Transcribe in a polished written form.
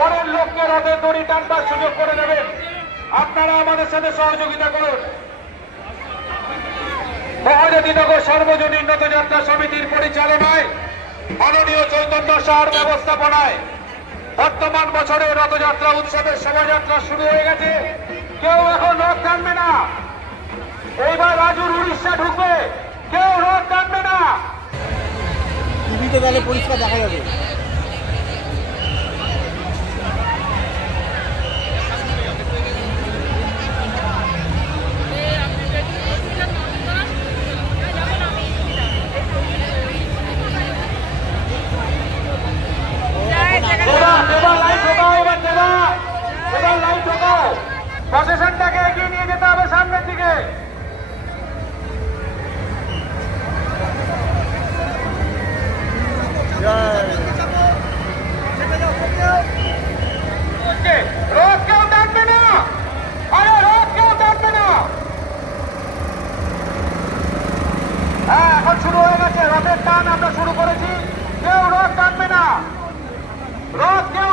পরের লোককে রথের দড়ি টানবার সুযোগ করে দেবেন। আপনারা আমাদের সাথে সহযোগিতা করুন। মহাজাতিনগর সর্বজনীন রথযাত্রা সমিতির পরিচালনায় মাননীয় চৈতন্য সাহার ব্যবস্থাপনায় বর্তমান বছরে রথযাত্রা উৎসবের শোভাযাত্রা শুরু হয়ে গেছে। কেউ এখন রথ টানবে না। এইবার রাজুর উড়িষ্যা ঢুকবে, কেউ রথ টানবে না। টিভিতে তাহলে পরিষ্কার দেখা যাবে। প্রশাসনটাকে এগিয়ে নিয়ে যেতে হবে সামনের দিকে। রথ কেউ টানবে না, আরে রথ কেউ টানবে না। হ্যাঁ, এখন শুরু হয়ে গেছে রথের টান, আমরা শুরু করেছি। কেউ রথ টানবে না, রথ কেউ